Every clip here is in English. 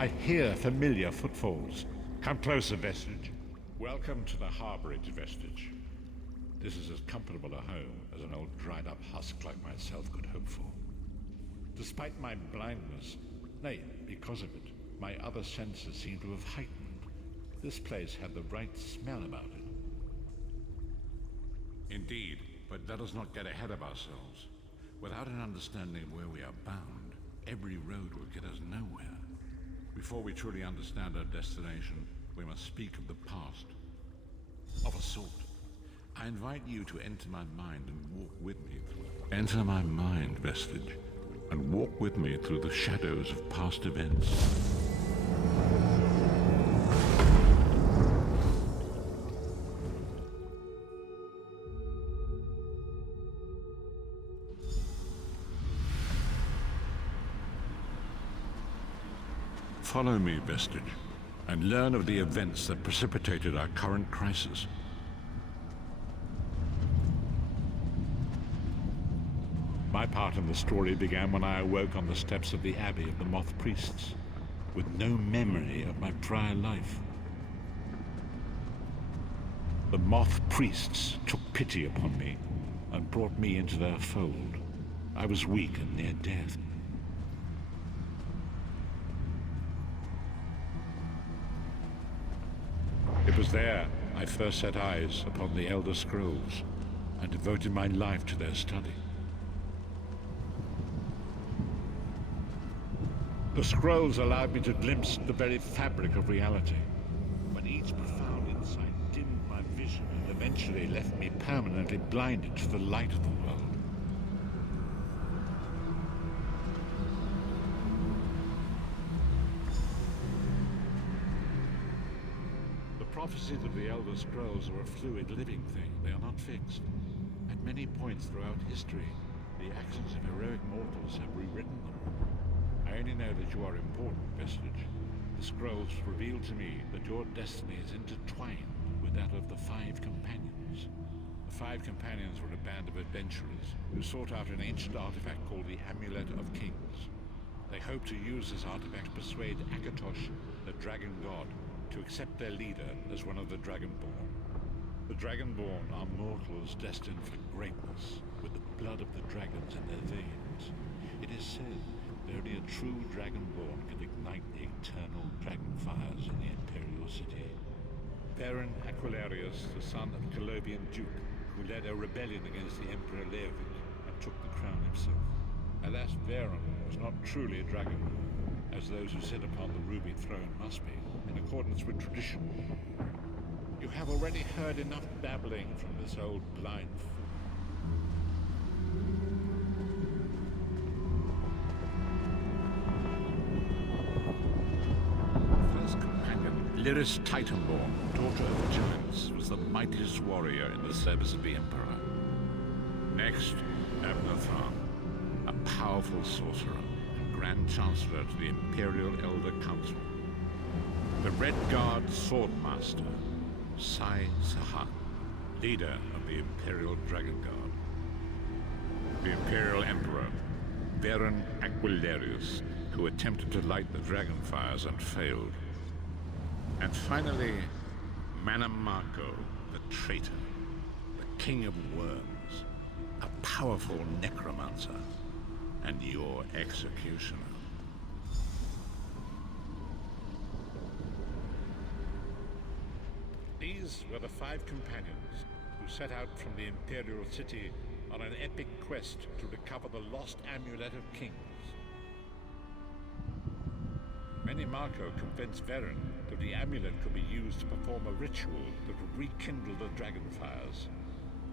I hear familiar footfalls. Come closer, Vestige. Welcome to the Harborage, Vestige. This is as comfortable a home as an old dried-up husk like myself could hope for. Despite my blindness, nay, because of it, my other senses seem to have heightened. This place had the right smell about it. Indeed, but let us not get ahead of ourselves. Without an understanding of where we are bound, every road will get us nowhere. Before we truly understand our destination, we must speak of the past. Of a sort. I invite you to enter my mind and walk with me through it. Enter my mind, Vestige, and walk with me through the shadows of past events. Follow me, Vestige, and learn of the events that precipitated our current crisis. My part in the story began when I awoke on the steps of the Abbey of the Moth Priests, with no memory of my prior life. The Moth Priests took pity upon me and brought me into their fold. I was weak and near death. It was there I first set eyes upon the Elder Scrolls and devoted my life to their study. The scrolls allowed me to glimpse the very fabric of reality, but each profound insight dimmed my vision and eventually left me permanently blinded to the light of the world. The prophecies of the Elder Scrolls are a fluid living thing. They are not fixed. At many points throughout history, the actions of heroic mortals have rewritten them. I only know that you are important, Vestige. The scrolls reveal to me that your destiny is intertwined with that of the Five Companions. The Five Companions were a band of adventurers who sought out an ancient artifact called the Amulet of Kings. They hoped to use this artifact to persuade Akatosh, the dragon god, to accept their leader as one of the Dragonborn. The Dragonborn are mortals destined for greatness, with the blood of the dragons in their veins. It is said only a true Dragonborn can ignite the eternal dragon fires in the Imperial City. Baron Aquilarius, the son of Colovian Duke, who led a rebellion against the Emperor Leovic and took the crown himself. Alas, Baron was not truly a Dragonborn, as those who sit upon the ruby throne must be, in accordance with tradition. You have already heard enough babbling from this old blind fool. Lyris Titanborn, daughter of the giants, was the mightiest warrior in the service of the Emperor. Next, Abnathan, a powerful sorcerer and Grand Chancellor to the Imperial Elder Council. The Red Guard Swordmaster, Sai Sahan, leader of the Imperial Dragon Guard. The Imperial Emperor, Baron Aquilarius, who attempted to light the dragon fires and failed. And finally, Manamako, the traitor, the king of worms, a powerful necromancer, and your executioner. These were the Five Companions who set out from the Imperial City on an epic quest to recover the lost Amulet of Kings. Manamako convinced Varen that the amulet could be used to perform a ritual that would rekindle the dragon fires.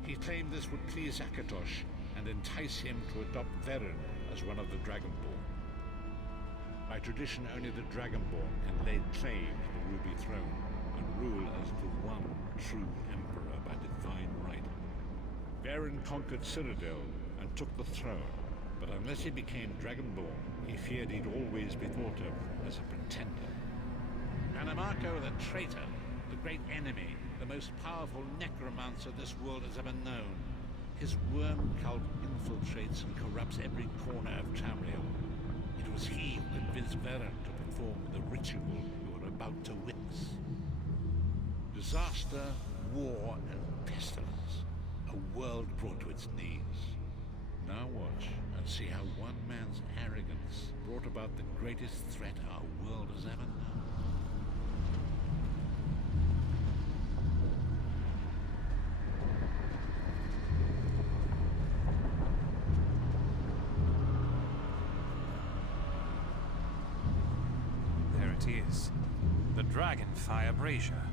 He claimed this would please Akatosh and entice him to adopt Varen as one of the Dragonborn. By tradition, only the Dragonborn can lay claim to the Ruby Throne and rule as the one true Emperor by divine right. Varen conquered Cyrodiil and took the throne, but unless he became Dragonborn, he feared he'd always be thought of as a pretender. Manamako the traitor, the great enemy, the most powerful necromancer this world has ever known. His worm cult infiltrates and corrupts every corner of Tamriel. It was he who convinced Varen to perform the ritual you are about to witness. Disaster, war, and pestilence. A world brought to its knees. Now watch and see how one man's arrogance brought about the greatest threat our world has ever known. There it is. The Dragonfire Brazier.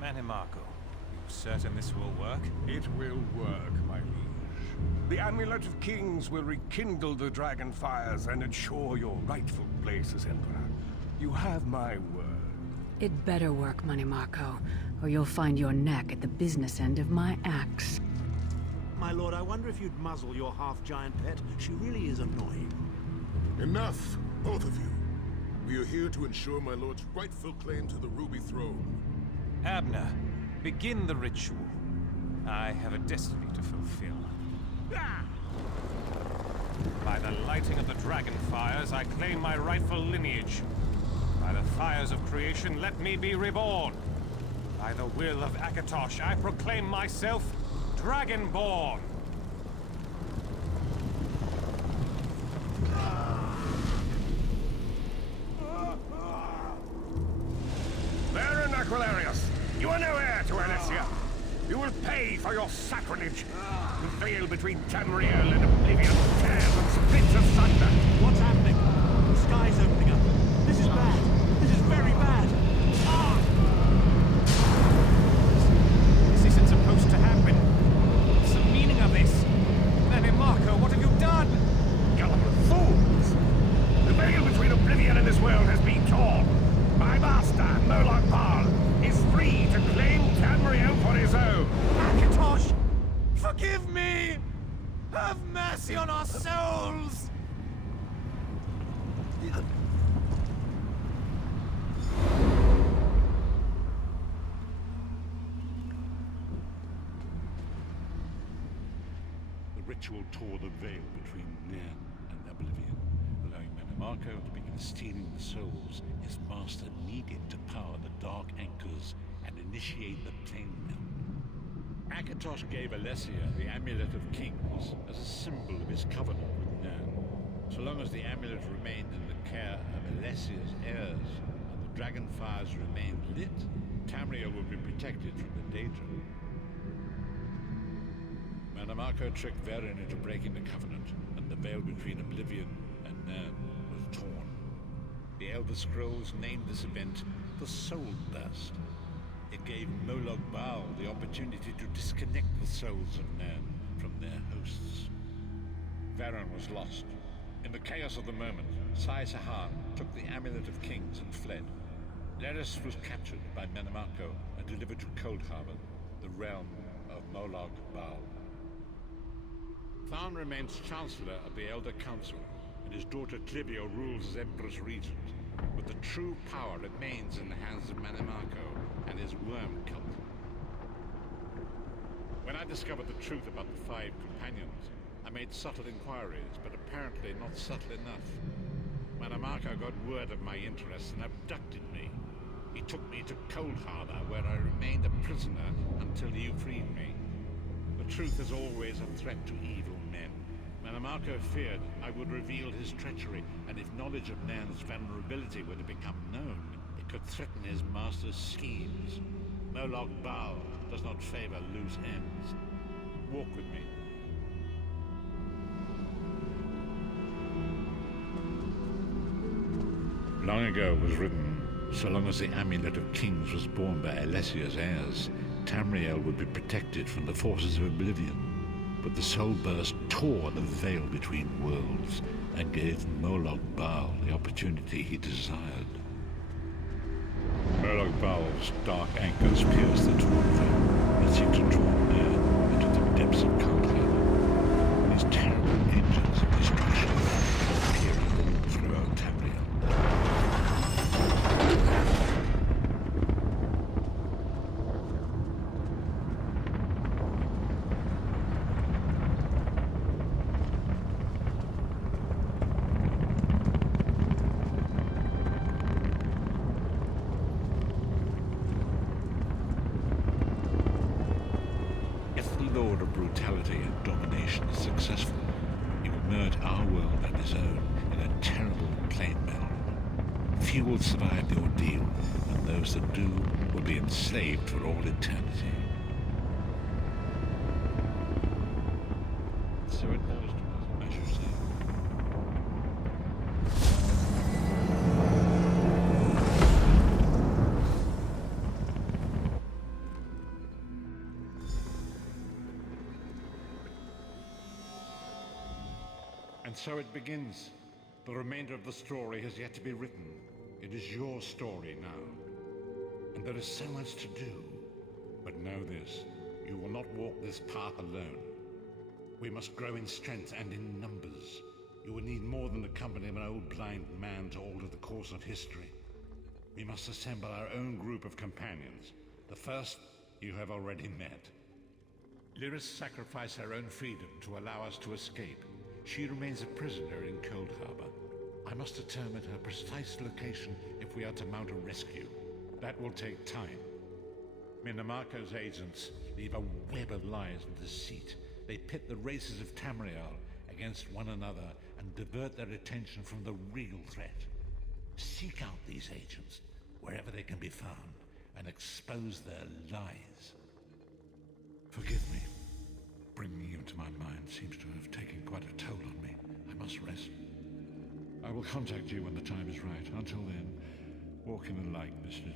Manimarco, you certain this will work? It will work, my liege. The Amulet of Kings will rekindle the dragon fires and ensure your rightful place as Emperor. You have my word. It better work, Manimarco, or you'll find your neck at the business end of my axe. My lord, I wonder if you'd muzzle your half-giant pet. She really is annoying. Enough, both of you. We are here to ensure my lord's rightful claim to the Ruby Throne. Abner, begin the ritual. I have a destiny to fulfill. By the lighting of the dragon fires, I claim my rightful lineage. By the fires of creation, let me be reborn. By the will of Akatosh, I proclaim myself Dragonborn. Baron Aquilarius, you are no heir to Alessia. You will pay for your sacrilege. The veil between Tamriel and Oblivion tears and splits asunder. What's happening? The sky's opening up. This is bad. This is very bad. This isn't supposed to happen. What's the meaning of this? Manimarco, what have you done? Gullible fools! The veil between Oblivion and this world has been torn. My master, Moloch Baal, is free to claim Tamriel for his own. Akatosh, forgive me! Have mercy on our souls! The ritual tore the veil between Nan and Oblivion, allowing Manimarco to begin stealing the souls his master needed to power the Dark Anchors and initiate the Plane Melt. Akatosh gave Alessia the Amulet of Kings as a symbol of his covenant with Nan. So long as the amulet remained in the care of Alessia's heirs and the dragon fires remained lit, Tamriel would be protected from the danger. Manimarco tricked Varen into breaking the covenant, and the veil between Oblivion and Nan was torn. The Elder Scrolls named this event the Soul Burst. It gave Moloch Baal the opportunity to disconnect the souls of Nan from their hosts. Varen was lost. In the chaos of the moment, Sai Sahan took the Amulet of Kings and fled. Leris was captured by Manimarco and delivered to Cold Harbor, the realm of Moloch Baal. Tharn remains Chancellor of the Elder Council, and his daughter Clivio rules as Empress Regent, but the true power remains in the hands of Manimarco and his worm cult. When I discovered the truth about the 5 companions, I made subtle inquiries, but apparently not subtle enough. Manimarco got word of my interests and abducted me. He took me to Cold Harbor, where I remained a prisoner until you freed me. The truth is always a threat to evil men. Manimarco feared I would reveal his treachery, and if knowledge of Nan's vulnerability were to become known, it could threaten his master's schemes. Moloch Baal does not favor loose ends. Walk with me. Long ago was written, so long as the Amulet of Kings was borne by Alessia's heirs, Tamriel would be protected from the forces of Oblivion. But the Soul Burst tore the veil between worlds and gave Moloch Baal the opportunity he desired. Moloch Baal's dark anchors pierced the torn veil and seemed to draw Nan into the depths of Cold Harbor. His terrible engines of destruction appeared all throughout Tamriel. operation is successful, he will merge our world and his own in a terrible plane melt. Few will survive the ordeal, and those that do will be enslaved for all eternity. So it falls to us, as you say. And so it begins. The remainder of the story has yet to be written. It is your story now. And there is so much to do. But know this, you will not walk this path alone. We must grow in strength and in numbers. You will need more than the company of an old blind man to alter the course of history. We must assemble our own group of companions. The first you have already met. Lyris sacrificed her own freedom to allow us to escape. She remains a prisoner in Cold Harbor. I must determine her precise location if we are to mount a rescue. That will take time. Minimarco's agents leave a web of lies and deceit. They pit the races of Tamriel against one another and divert their attention from the real threat. Seek out these agents wherever they can be found and expose their lies. Forgive me. Bringing you to my mind seems to have taken quite a toll on me. I must rest. I will contact you when the time is right. Until then, walk in the light, Mr.